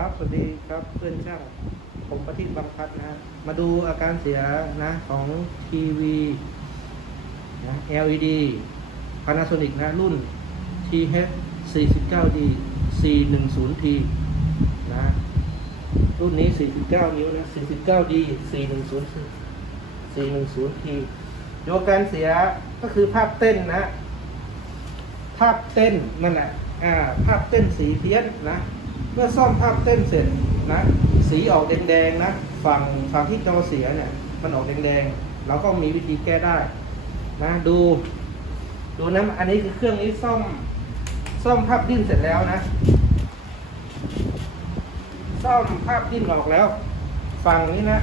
ครับ สวัสดีครับเพื่อนช่าง ผมประทิตบางพัดนะมาดูอาการเสียนะของทีวีนะ LED Panasonic นะ รุ่น TH 49D 410T นะ รุ่นนี้ 49 นิ้วนะ 49D 410 410T ดูอาการเสียก็คือภาพเต้นนะ ภาพเต้นนั่นแหละ อ่า ภาพเต้นสีเพี้ยนนะ เมื่อซ่อมภาพเต้นเสร็จนะสีออกแดงๆนะฝั่งฝั่งที่จอเสียเนี่ยมันออกแดงๆเราก็มีวิธีแก้ได้นะดูดูนะอันนี้คือเครื่องนี้ซ่อมซ่อมภาพดิ้นเสร็จแล้วนะ ซ่อมภาพดิ้นออกแล้ว ฝั่งนี้นะ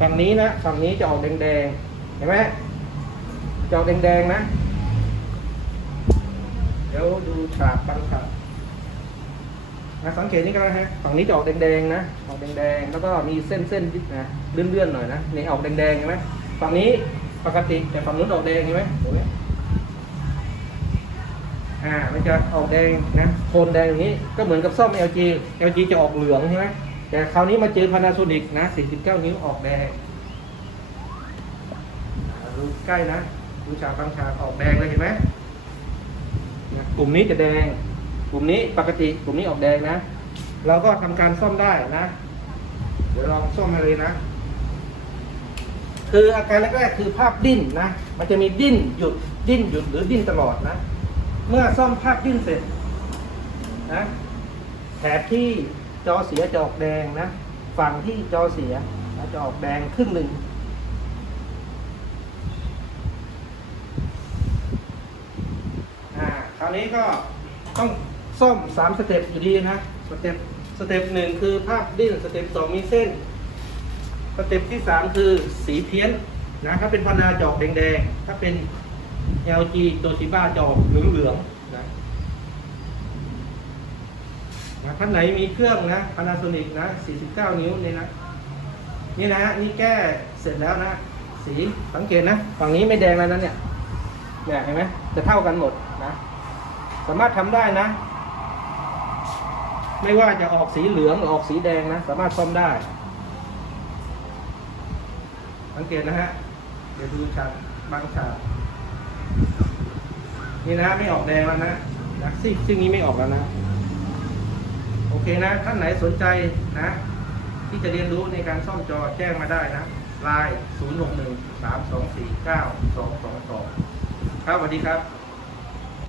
ฝั่งนี้นะฝั่งนี้จะออกแดงๆเห็นไหมจะออกแดงๆนะ เดี๋ยวดูฉากบางฉากนะสังเกตนี่ก็ได้ฮะฝั่งนี้จะออกแดงๆนะออกแดงๆแล้วก็มีเส้นเส้นนะเลื่อนๆหน่อยนะนี่ออกแดงๆเห็นไหมฝั่งนี้ปกติแต่ฝั่งนู้นออกแดงเห็นไหมเห็นไหมอ่ามันจะออกแดงนะโทนแดงอย่างนี้ก็เหมือนกับซ่อม LG LG จะออกเหลืองใช่ไหมแต่คราวนี้มาเจอ Panasonic นะ 49 นิ้วออกแดงดูใกล้นะดูฉากบางฉากออกแดงเลยเห็นไหม กลุ่มนี้จะแดง กลุ่มนี้ปกติกลุ่มนี้ออกแดงนะ เราก็ทำการซ่อมได้นะ เดี๋ยวลองซ่อมให้เลยนะ คืออาการแรกๆคือภาพดิ้นนะ มันจะมีดิ้นหยุดดิ้นหยุดหรือดิ้นตลอดนะ เมื่อซ่อมภาพดิ้นเสร็จนะแถบที่จอเสียจะออกแดงนะ ฝั่งที่จอเสียจะออกแดงครึ่งหนึ่ง อ่าคราวนี้ก็ต้องซ่อมสามสเต็ปอยู่ดีนะสเต็ปสเต็ปหนึ่งคือภาพดิ้นสเต็ปสองมีเส้น สเต็ปที่สามคือสีเพี้ยนนะถ้าเป็นพานาจอกแดงๆ ถ้าเป็น LG โตชิบ้าจอกเหลืองๆนะนะท่านไหนมีเครื่องนะ Panasonic นะ 49 นิ้วนี่นะ นี่นะนี่แก้เสร็จแล้วนะ สีสังเกตนะ ฝั่งนี้ไม่แดงแล้วนั้นเนี่ยเนี่ยเห็นไหมจะเท่ากันหมดนะ สามารถทำได้นะ ไม่ว่าจะออกสีเหลืองหรือออกสีแดงนะ สามารถซ่อมได้ สังเกตนะฮะ เดี๋ยวดูฉากบางฉากนี่นะไม่ออกแดงแล้วนะนะซีกซีกนี้ไม่ออกแล้วนะ โอเคนะ ท่านไหนสนใจนะ ที่จะเรียนรู้ในการซ่อมจอแจ้งมาได้นะไลน์0 6 1 3 2 4 9 2 2 2 ครับสวัสดีครับ